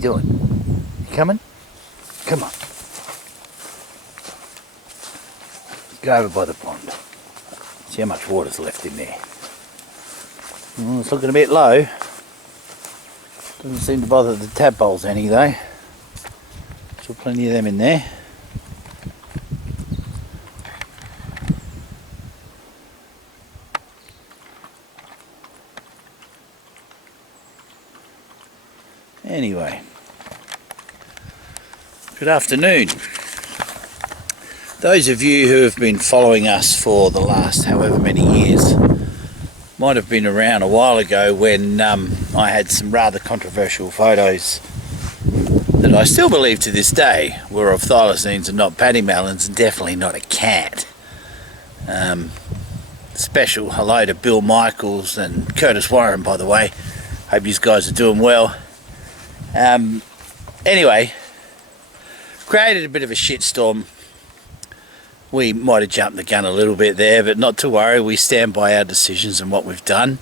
you doing? You coming? Come on. Go over by the pond. See how much water's left in there. Well, it's looking a bit low. Doesn't seem to bother the tadpoles any though. Still plenty of them in there. Anyway, good afternoon. Those of you who have been following us for the last however many years might have been around a while ago when I had some rather controversial photos that I still believe to this day were of thylacines and not paddymallons, and definitely not a cat. Special hello to Bill Michaels and Curtis Warren, by the way. Hope you guys are doing well. Anyway, created a bit of a shitstorm. We might have jumped the gun a little bit there, but not to worry, we stand by our decisions and what we've done.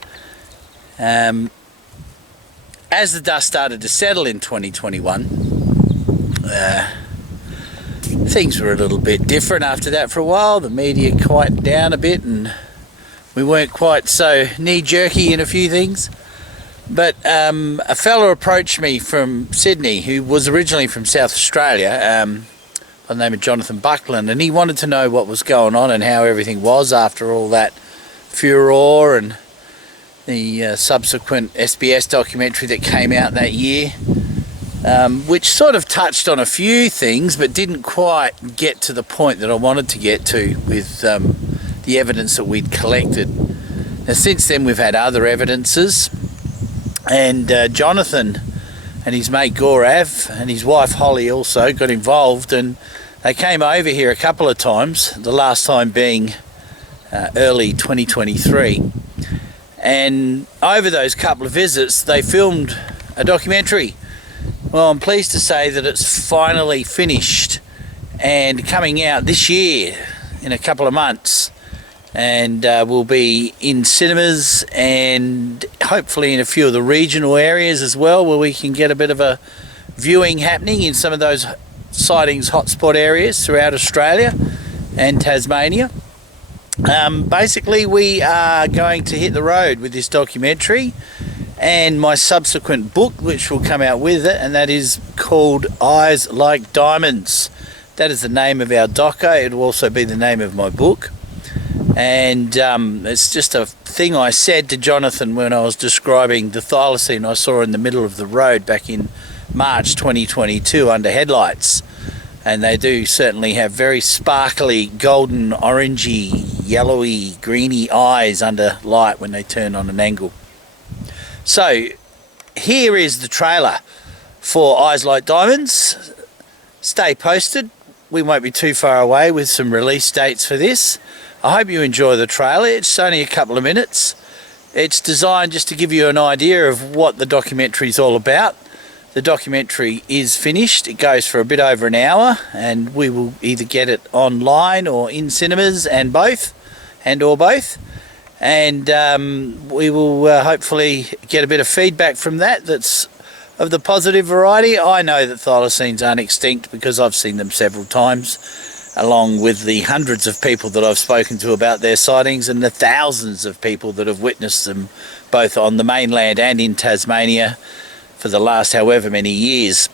As the dust started to settle in 2021, things were a little bit different after that for a while. The media quieted down a bit and we weren't quite so knee-jerky in a few things. But a fella approached me from Sydney who was originally from South Australia, by the name of Jonathan Buckland, and he wanted to know what was going on and how everything was after all that furore and the subsequent SBS documentary that came out that year, which sort of touched on a few things but didn't quite get to the point that I wanted to get to with the evidence that we'd collected. Now, since then we've had other evidences, and Jonathan and his mate Gaurav and his wife Holly also got involved, and they came over here a couple of times, the last time being early 2023, and over those couple of visits they filmed a documentary. Well, I'm pleased to say that it's finally finished and coming out this year in a couple of months, and will be in cinemas and hopefully in a few of the regional areas as well, where we can get a bit of a viewing happening in some of those sightings hotspot areas throughout Australia and Tasmania. Basically, we are going to hit the road with this documentary and my subsequent book, which will come out with it, and that is called Eyes Like Diamonds. That is the name of our doco. It will also be the name of my book. And it's just a thing I said to Jonathan when I was describing the thylacine I saw in the middle of the road back in March 2022 under headlights. And they do certainly have very sparkly, golden, orangey, yellowy, greeny eyes under light when they turn on an angle. So here is the trailer for Eyes Like Diamonds. Stay posted. We won't be too far away with some release dates for this. I hope you enjoy the trailer. It's only a couple of minutes. It's designed just to give you an idea of what the documentary is all about. The documentary is finished. It goes for a bit over an hour, and we will either get it online or in cinemas, and both, or both. And we will hopefully get a bit of feedback from that that's of the positive variety. I know that thylacines aren't extinct because I've seen them several times, along with the hundreds of people that I've spoken to about their sightings and the thousands of people that have witnessed them both on the mainland and in Tasmania for the last however many years.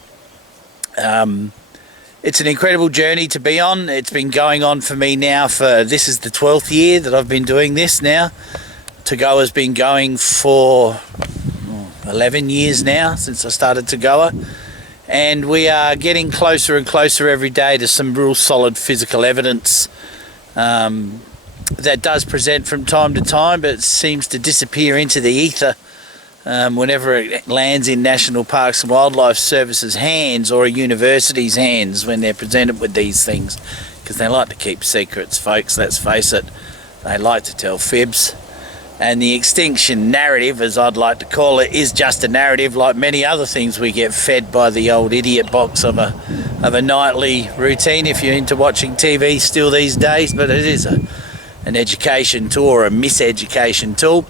It's an incredible journey to be on. It's been going on for me now this is the 12th year that I've been doing this now. Togoa has been going for 11 years now since I started Togoa. And we are getting closer and closer every day to some real solid physical evidence that does present from time to time, but it seems to disappear into the ether whenever it lands in National Parks and Wildlife Service's hands or a university's hands when they're presented with these things, because they like to keep secrets, folks, let's face it. They like to tell fibs. And the extinction narrative, as I'd like to call it, is just a narrative like many other things we get fed by the old idiot box of a nightly routine, if you're into watching TV still these days. But it is an education tool or a miseducation tool.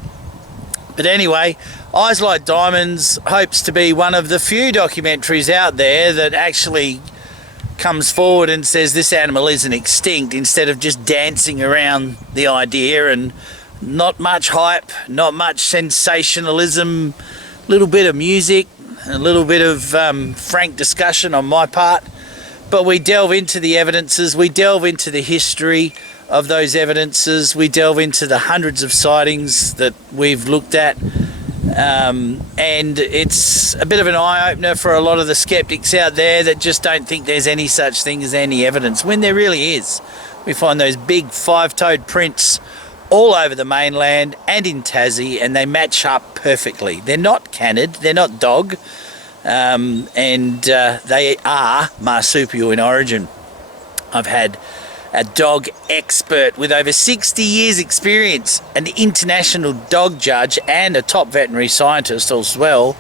But anyway, Eyes Like Diamonds hopes to be one of the few documentaries out there that actually comes forward and says this animal isn't extinct, instead of just dancing around the idea, and not much hype, not much sensationalism, a little bit of music, a little bit of frank discussion on my part. But we delve into the evidences, we delve into the history of those evidences, we delve into the hundreds of sightings that we've looked at. And it's a bit of an eye-opener for a lot of the skeptics out there that just don't think there's any such thing as any evidence, when there really is. We find those big 5-toed prints all over the mainland and in Tassie, and they match up perfectly. They're not canid, they're not dog, and they are marsupial in origin. I've had a dog expert with over 60 years experience, an international dog judge and a top veterinary scientist as well,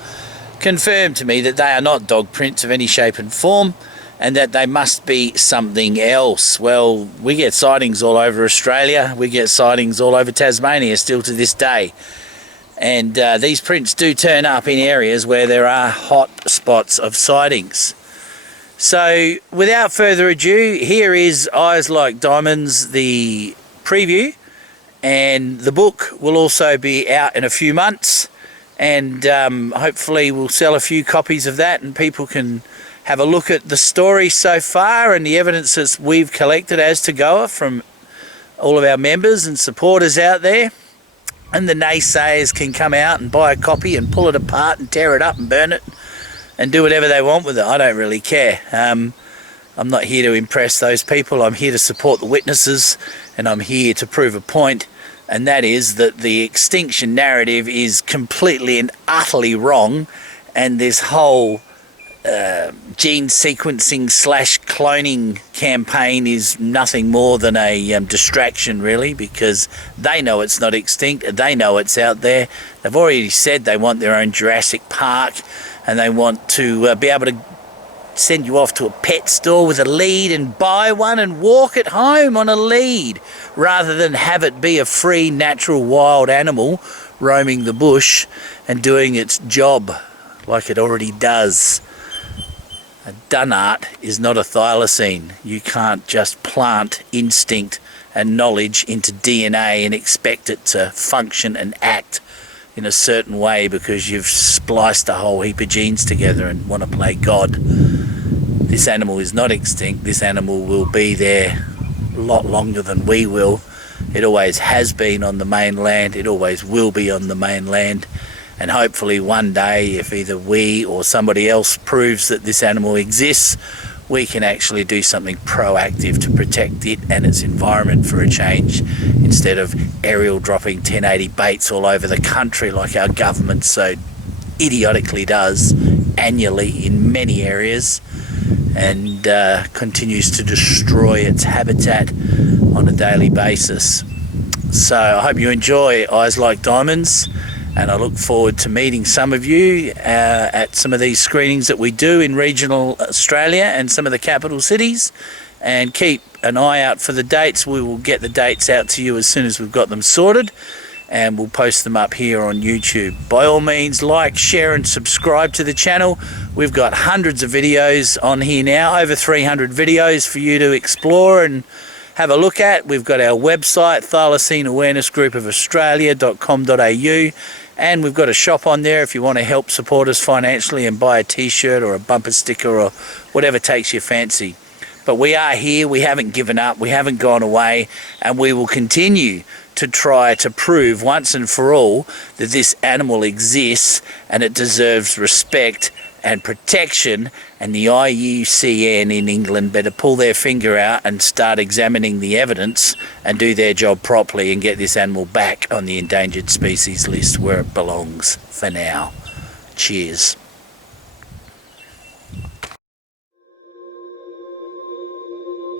confirmed to me that they are not dog prints of any shape and form, and that they must be something else. Well, we get sightings all over Australia, we get sightings all over Tasmania still to this day, and these prints do turn up in areas where there are hot spots of sightings. So without further ado, here is Eyes Like Diamonds, the preview, and the book will also be out in a few months, and hopefully we'll sell a few copies of that and people can have a look at the story so far and the evidence that we've collected as to goer from all of our members and supporters out there. And the naysayers can come out and buy a copy and pull it apart and tear it up and burn it and do whatever they want with it. I don't really care. I'm not here to impress those people. I'm here to support the witnesses, and I'm here to prove a point, and that is that the extinction narrative is completely and utterly wrong, and this whole gene sequencing / cloning campaign is nothing more than a distraction, really, because they know it's not extinct, they know it's out there. They've already said they want their own Jurassic Park, and they want to be able to send you off to a pet store with a lead and buy one and walk it home on a lead, rather than have it be a free, natural, wild animal roaming the bush and doing its job like it already does. A Dunnart is not a thylacine. You can't just plant instinct and knowledge into DNA and expect it to function and act in a certain way because you've spliced a whole heap of genes together and want to play God. This animal is not extinct. This animal will be there a lot longer than we will. It always has been on the mainland. It always will be on the mainland. And hopefully one day, if either we or somebody else proves that this animal exists, we can actually do something proactive to protect it and its environment for a change, instead of aerial dropping 1080 baits all over the country like our government so idiotically does annually in many areas, and continues to destroy its habitat on a daily basis. So I hope you enjoy Eyes Like Diamonds, and I look forward to meeting some of you at some of these screenings that we do in regional Australia and some of the capital cities. And keep an eye out for the dates. We will get the dates out to you as soon as we've got them sorted, and we'll post them up here on YouTube. By all means, like, share and subscribe to the channel. We've got hundreds of videos on here now, over 300 videos for you to explore and have a look at. We've got our website, Thylacine Awareness Group of Australia.com.au, and we've got a shop on there if you want to help support us financially and buy a t-shirt or a bumper sticker or whatever takes your fancy. But we are here, we haven't given up, we haven't gone away, and we will continue to try to prove once and for all that this animal exists and it deserves respect and protection, and the IUCN in England better pull their finger out and start examining the evidence and do their job properly and get this animal back on the endangered species list where it belongs for now. Cheers.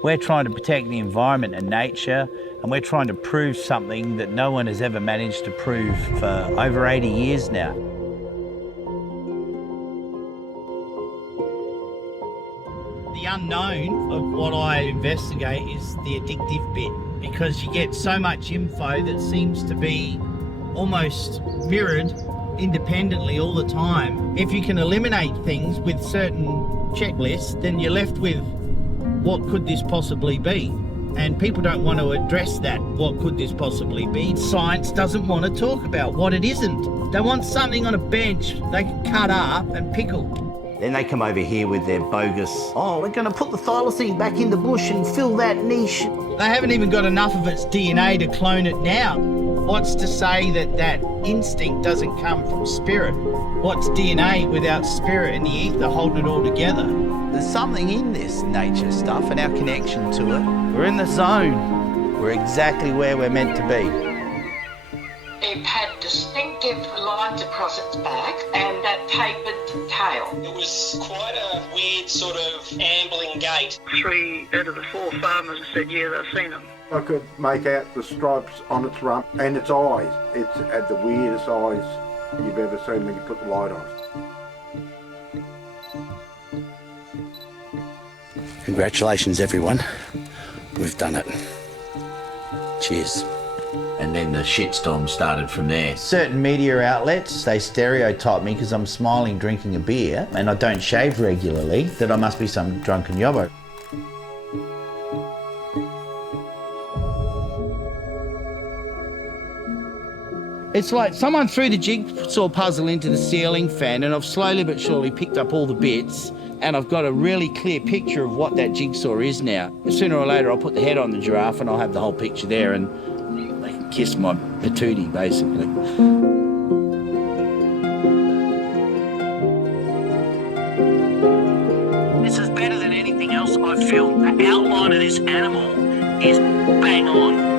We're trying to protect the environment and nature, and we're trying to prove something that no one has ever managed to prove for over 80 years now. The unknown of what I investigate is the addictive bit, because you get so much info that seems to be almost mirrored independently all the time. If you can eliminate things with certain checklists, then you're left with what could this possibly be? And people don't want to address that. What could this possibly be? Science doesn't want to talk about what it isn't. They want something on a bench they can cut up and pickle. Then they come over here with their bogus, oh, we're going to put the thylacine back in the bush and fill that niche. They haven't even got enough of its DNA to clone it now. What's to say that that instinct doesn't come from spirit? What's DNA without spirit and the ether holding it all together? There's something in this nature stuff and our connection to it. We're in the zone. We're exactly where we're meant to be. It had distinctive lines across its back and that tapered tail. It was quite a weird sort of ambling gait. 3 out of the 4 farmers said, yeah, they've seen them. I could make out the stripes on its rump and its eyes. It had the weirdest eyes you've ever seen when you put the light on. Congratulations, everyone. We've done it. Cheers. And then the shitstorm started from there. Certain media outlets, they stereotype me because I'm smiling drinking a beer and I don't shave regularly, that I must be some drunken yobbo. It's like someone threw the jigsaw puzzle into the ceiling fan and I've slowly but surely picked up all the bits and I've got a really clear picture of what that jigsaw is now. Sooner or later I'll put the head on the giraffe and I'll have the whole picture there and they can kiss my patootie, basically. This is better than anything else I've filmed. The outline of this animal is bang on.